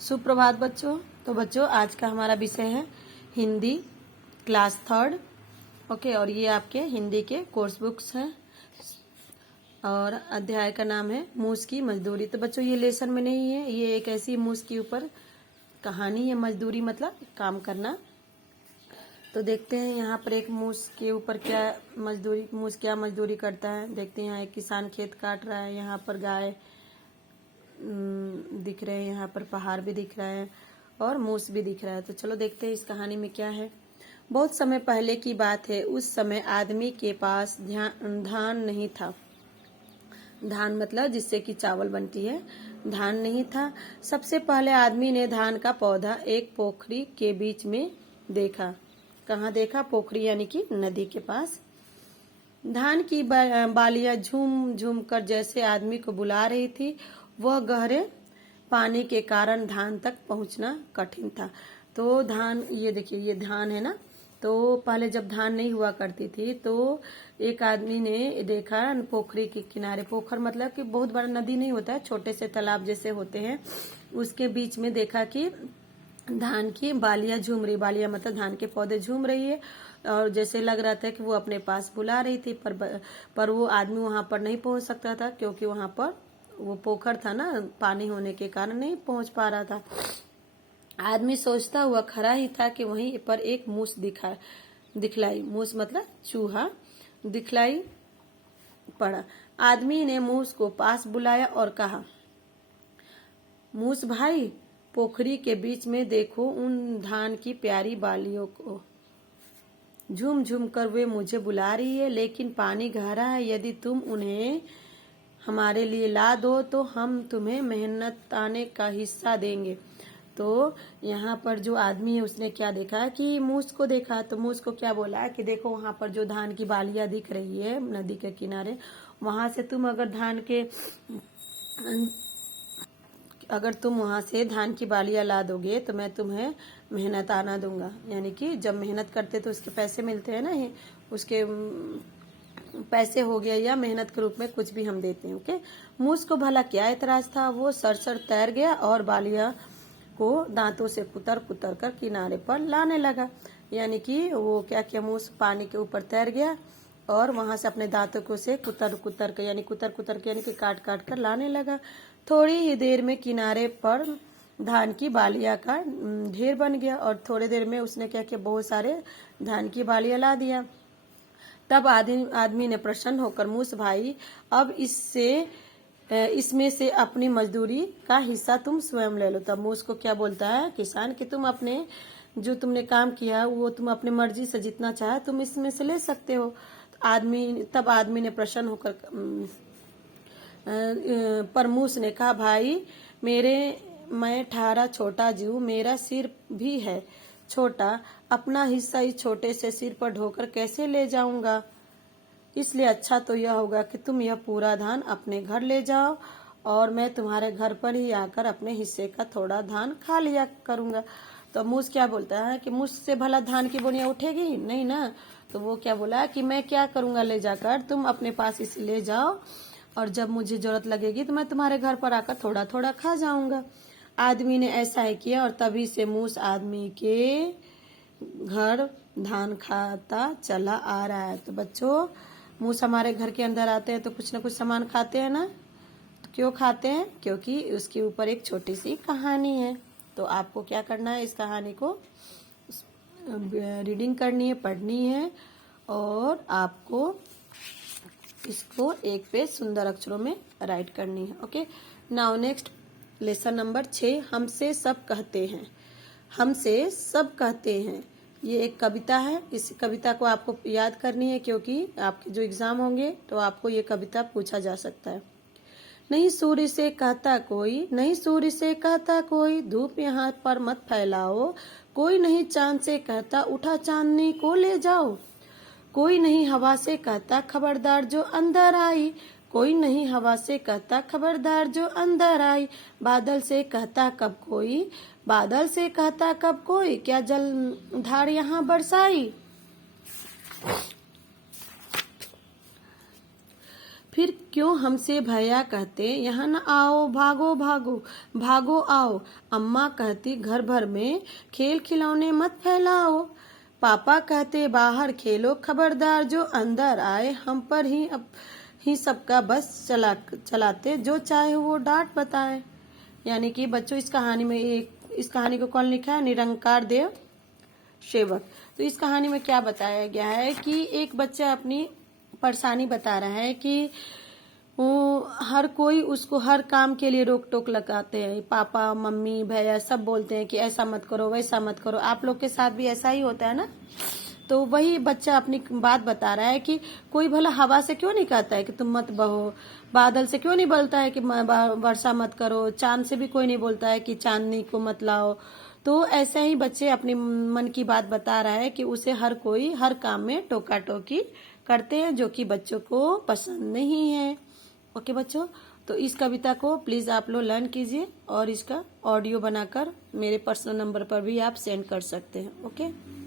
सुप्रभात बच्चों। तो बच्चों आज का हमारा विषय है हिंदी क्लास 3। ओके, और ये आपके हिंदी के कोर्स बुक्स हैं और अध्याय का नाम है मूस की मजदूरी। तो बच्चों ये लेसन में नहीं है, ये एक ऐसी मूस के ऊपर कहानी है। मजदूरी मतलब काम करना। तो देखते हैं यहाँ पर एक मूस के ऊपर क्या मजदूरी, मूस क्या मजदूरी करता है। देखते हैं यहाँ एक किसान खेत काट रहा है, यहाँ पर गाय दिख रहे हैं, यहाँ पर पहाड़ भी दिख रहा है और मूस भी दिख रहा है। तो चलो देखते हैं इस कहानी में क्या है। बहुत समय पहले की बात है। उस समय आदमी के पास धान नहीं था। धान मतलब जिससे कि चावल बनती है, धान नहीं था। सबसे पहले आदमी ने धान का पौधा एक पोखरी के बीच में देखा। कहाँ देखा? पोखरी यानी कि नदी के पास। धान की बालियां झूम झूम कर जैसे आदमी को बुला रही थी। वह गहरे पानी के कारण धान तक पहुंचना कठिन था। तो धान, ये देखिए ये धान है ना। तो पहले जब धान नहीं हुआ करती थी तो एक आदमी ने देखा पोखरी के किनारे। पोखर मतलब कि बहुत बड़ा नदी नहीं होता है, छोटे से तालाब जैसे होते हैं। उसके बीच में देखा कि धान की बालियां झूम रही। बालियां मतलब धान के पौधे झूम रही है और जैसे लग रहा था कि वो अपने पास बुला रही थी। पर वो आदमी वहां पर नहीं पहुंच सकता था क्योंकि वहां पर वो पोखर था ना, पानी होने के कारण नहीं पहुंच पा रहा था। आदमी सोचता हुआ खड़ा ही था कि वहीं पर एक मूस दिखलाई। मूस मतलब चूहा दिखलाई पड़ा। आदमी ने मूस को पास बुलाया और कहा, मूस भाई, पोखरी के बीच में देखो उन धान की प्यारी बालियों को। झूम झूम कर वे मुझे बुला रही है, लेकिन पानी गहरा है। यदि तुम उन्हें हमारे लिए ला दो तो हम तुम्हें मेहनताने का हिस्सा देंगे। तो यहाँ पर जो आदमी है उसने क्या देखा कि मूस को देखा। तो मूस को क्या बोला कि देखो वहां पर जो धान की बालियां दिख रही है नदी के किनारे, वहां से तुम अगर तुम वहां से धान की बालियां ला दोगे तो मैं तुम्हें मेहनताना दूंगा। यानी कि जब मेहनत करते तो उसके पैसे मिलते हैं ना, उसके पैसे हो गया या मेहनत के रूप में कुछ भी हम देते हैं। ओके, मूस को भला क्या एतराज था। वो सरसर तैर गया और बालियां को दांतों से कुतर कुतर कर किनारे पर लाने लगा। यानी कि वो क्या किया, मूस पानी के ऊपर तैर गया और वहां से अपने दांतों को से कुतर कुतर के यानी कि काट काट कर लाने लगा। थोड़ी ही देर में किनारे पर धान की बालियां का ढेर बन गया और थोड़ी देर में उसने क्या किया, बहुत सारे धान की बालियां ला दिया। तब आदमी ने प्रसन्न होकर, मूस भाई, अब इसमें से अपनी मजदूरी का हिस्सा तुम स्वयं ले लो। तब मूस को क्या बोलता है किसान कि तुम अपने जो तुमने काम किया वो तुम अपनी मर्जी से जितना चाहे तुम इसमें से ले सकते हो। तब आदमी ने प्रसन्न होकर पर मूस ने कहा, भाई मैं ठारा छोटा जीव, मेरा सिर भी है छोटा, अपना हिस्सा इस छोटे से सिर पर ढोकर कैसे ले जाऊंगा। इसलिए अच्छा तो यह होगा कि तुम यह पूरा धान अपने घर ले जाओ और मैं तुम्हारे घर पर ही आकर अपने हिस्से का थोड़ा धान खा लिया करूंगा। तो मूस क्या बोलता है कि मुझसे भला धान की बोनियां उठेगी नहीं ना। तो वो क्या बोला कि मैं क्या करूंगा ले जाकर, तुम अपने पास इसे ले जाओ और जब मुझे जरूरत लगेगी तो मैं तुम्हारे घर पर आकर थोड़ा थोड़ा खा जाऊंगा। आदमी ने ऐसा ही किया और तभी से मूस आदमी के घर धान खाता चला आ रहा है। तो बच्चों, मूस हमारे घर के अंदर आते हैं तो कुछ ना कुछ सामान खाते हैं ना। तो क्यों खाते हैं? क्योंकि उसके ऊपर एक छोटी सी कहानी है। तो आपको क्या करना है, इस कहानी को रीडिंग करनी है, पढ़नी है और आपको इसको एक पे सुंदर अक्षरों में राइट करनी है। Okay, now next lesson number 6, हमसे सब कहते हैं। हमसे सब कहते हैं, ये एक कविता है। इस कविता को आपको याद करनी है क्योंकि आपके जो एग्जाम होंगे तो आपको ये कविता पूछा जा सकता है। नहीं सूर्य से कहता कोई, नहीं सूर्य से कहता कोई, धूप यहाँ पर मत फैलाओ। कोई नहीं चांद से कहता उठा चांदनी को ले जाओ। कोई नहीं हवा से कहता खबरदार जो अंदर आई। कोई नहीं हवा से कहता खबरदार जो अंदर आई। बादल से कहता कब कोई, बादल से कहता कब कोई, क्या जल धार यहाँ बरसाई। फिर क्यों हमसे भैया कहते यहाँ न आओ, भागो भागो भागो आओ। अम्मा कहती घर भर में खेल खिलौने मत फैलाओ। पापा कहते बाहर खेलो खबरदार, जो अंदर आए हम पर ही सबका बस चलाते, जो चाहे वो डांट बताए। यानी कि बच्चों इस कहानी को कौन लिखा है? निरंकार देव सेवक। तो इस कहानी में क्या बताया गया है कि एक बच्चा अपनी परेशानी बता रहा है कि वो हर कोई उसको हर काम के लिए रोक टोक लगाते हैं। पापा मम्मी भैया सब बोलते हैं कि ऐसा मत करो वैसा मत करो। आप लोग के साथ भी ऐसा ही होता है ना? तो वही बच्चा अपनी बात बता रहा है कि कोई भला हवा से क्यों नहीं कहता है कि तुम मत बहो, बादल से क्यों नहीं बोलता है कि वर्षा मत करो, चांद से भी कोई नहीं बोलता है कि चांदनी को मत लाओ। तो ऐसे ही बच्चे अपने मन की बात बता रहा है कि उसे हर कोई हर काम में टोका टोकी करते हैं, जो कि बच्चों को पसंद नहीं है। ओके बच्चों, तो इस कविता को प्लीज आप लोग लर्न कीजिए और इसका ऑडियो बनाकर मेरे पर्सनल नंबर पर भी आप सेंड कर सकते हैं। ओके।